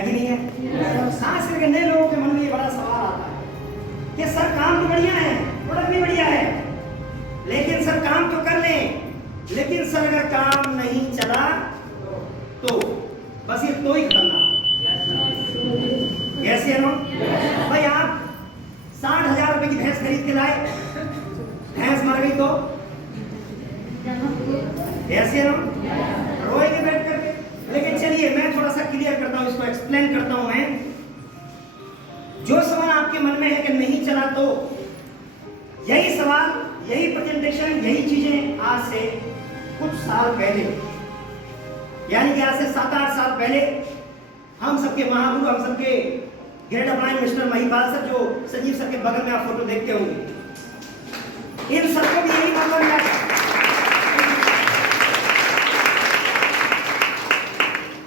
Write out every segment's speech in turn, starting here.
है कि नहीं है? खास करके नए लोगों के मन में ये बड़ा सवाल आता है कि सर काम तो बढ़िया है, प्रोडक्ट भी बढ़िया है, लेकिन सर काम तो कर लें, लेकिन सर अगर काम नहीं चला तो बस ये तो ही खतरनाक। कैसे है ना भाई, आप 60,000 रुपए की भैंस खरीद के लाए, भैंस मर गई तो ऐसे ना रोएंगे बैठ करके। लेकिन चलिए मैं थोड़ा सा क्लियर करता हूं, इसको एक्सप्लेन करता हूं। मैं जो सवाल आपके मन में है कि नहीं चला तो, यही सवाल, यही प्रेजेंटेशन, यही चीजें आज से कुछ साल पहले, यानी कि आज से 7-8 साल पहले हम सबके महागुरु, हम सबके great upline mister Mahipal sir, जो संजीव सर के बगल में आप फोटो देखते होंगे, इन सबको भी यही मौका मिला था।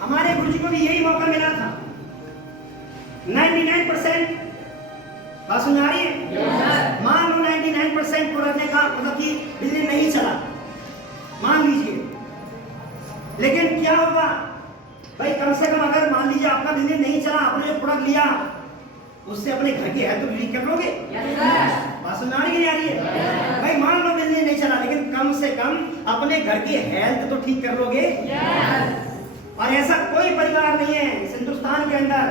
हमारे गुरु जी को भी यही मौका मिला था। 99% बात सुन आ रही है? मान लो 99% प्रोडक्ट का मतलब कि बिजली नहीं चला, मान लीजिए, लेकिन क्या होगा भाई, कम से कम अगर मान लीजिए आपका बिजली नहीं चला, आपने जो प्रोडक्ट लिया उससे अपने घर की हेल्थ तो ठीक कर लोगे? बात सुन आ रही है भाई? मान लो बिजली नहीं चला, लेकिन कम से कम अपने घर की हेल्थ तो ठीक कर लोगे। और ऐसा कोई परिवार नहीं है इस हिंदुस्तान के अंदर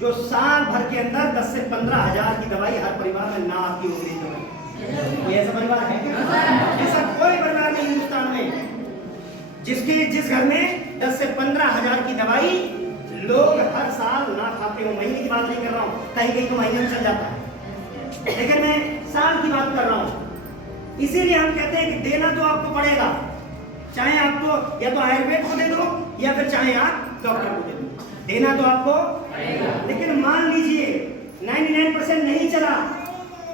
जो साल भर के अंदर 10 से 15,000 की दवाई हर परिवार में ना आती होगी। कोई ऐसा परिवार है क्या? ऐसा कोई परिवार नहीं हिंदुस्तान में जिस घर में 10 से 15,000 की दवाई लोग हर साल ना खाते हो। महीने की बात नहीं कर रहा हूँ, कहीं कहीं तो महीने में चल जाता है, लेकिन मैं साल की बात कर रहा हूँ। इसीलिए हम कहते हैं कि देना तो आपको पड़ेगा, चाहे आपको या तो आयुर्वेद को दे दो या फिर चाहे आप डॉक्टर को दे दो, देना तो आपको पड़ेगा। लेकिन मान लीजिए 99% नहीं चला,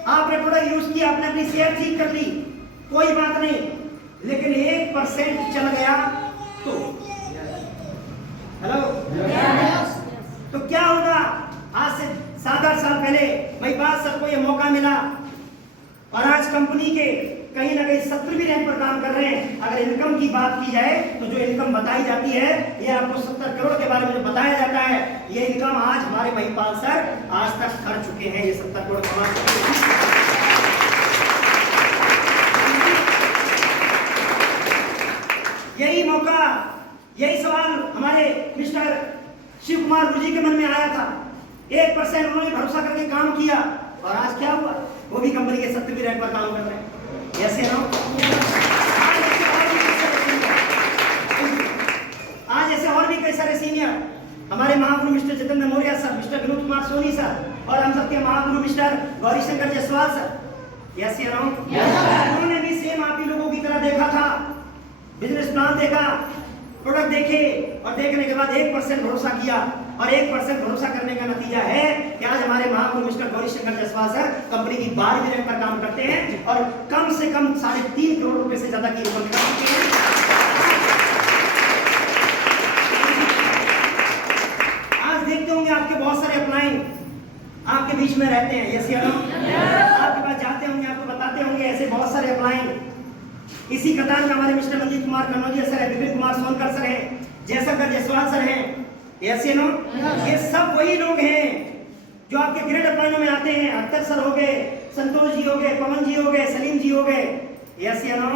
आपने प्रोडक्ट यूज किया, आपने अपनी सेहत ठीक कर ली, कोई बात नहीं, लेकिन 1% चल गया तो हेलो तो क्या होगा? आज से 7-8 साल पहले महिपाल सर को यह मौका मिला और आज कंपनी के कहीं ना कहीं 70वीं रैंक पर काम कर रहे हैं। अगर इनकम की बात की जाए तो जो इनकम बताई जाती है, ये आपको 70 करोड़ के बारे में जो बताया जाता है, ये इनकम आज हमारे महिपाल सर आज तक कर चुके हैं। ये 70 करोड़ कमा चुके हैं। यही मौका, यही सवाल हमारे मिस्टर शिव कुमार गुरु जी के मन में आया था। 1% उन्होंने भरोसा करके काम किया और आज क्या हुआ? वो भी कंपनी के 70वीं रैंक पर काम कर रहे हैं। ऐसे ना आज ऐसे और भी कई सारे सीनियर, हमारे महागुरु Mister Jitendra Maurya sir, Mister Vinod Kumar Soni sir, और हम सबके महागुरु मिस्टर गौरी शंकर जायसवाल सर, ऐसे ना उन्होंने भी सेम आप ही लोगों की तरह देखा था, बिजनेस प्लान देखा, प्रोडक्ट देखे और देखने के बाद 1% भरोसा किया और 1% भरोसा करने का नतीजा है कि आज हमारे महागुरु Mister Gauri Shankar Jaiswal sir company की 12वीं रैंक पर काम करते हैं और कम से कम 3.5 करोड़ रुपए से ज्यादा की इनकम कर चुके हैं। आज देखते होंगे आपके बहुत सारे अपलाइन आपके बीच में रहते हैं, यस या नो? आपके पास जाते होंगे, आपको बताते होंगे ऐसे बहुत सारे अपलाइन। इसी कतार में हमारे मिस्टर मंजीत कुमार कन्नौजिया सर है, विपिन कुमार सोनकर सर है, जयशंकर जायसवाल सर हैं, ऐसे नो? ये सब वही लोग हैं जो आपके ग्रेड अपलाइनों में आते हैं। अख्तर सर हो गए, संतोष जी हो गए, पवन जी हो गए, सलीम जी हो गए, ऐसे नो?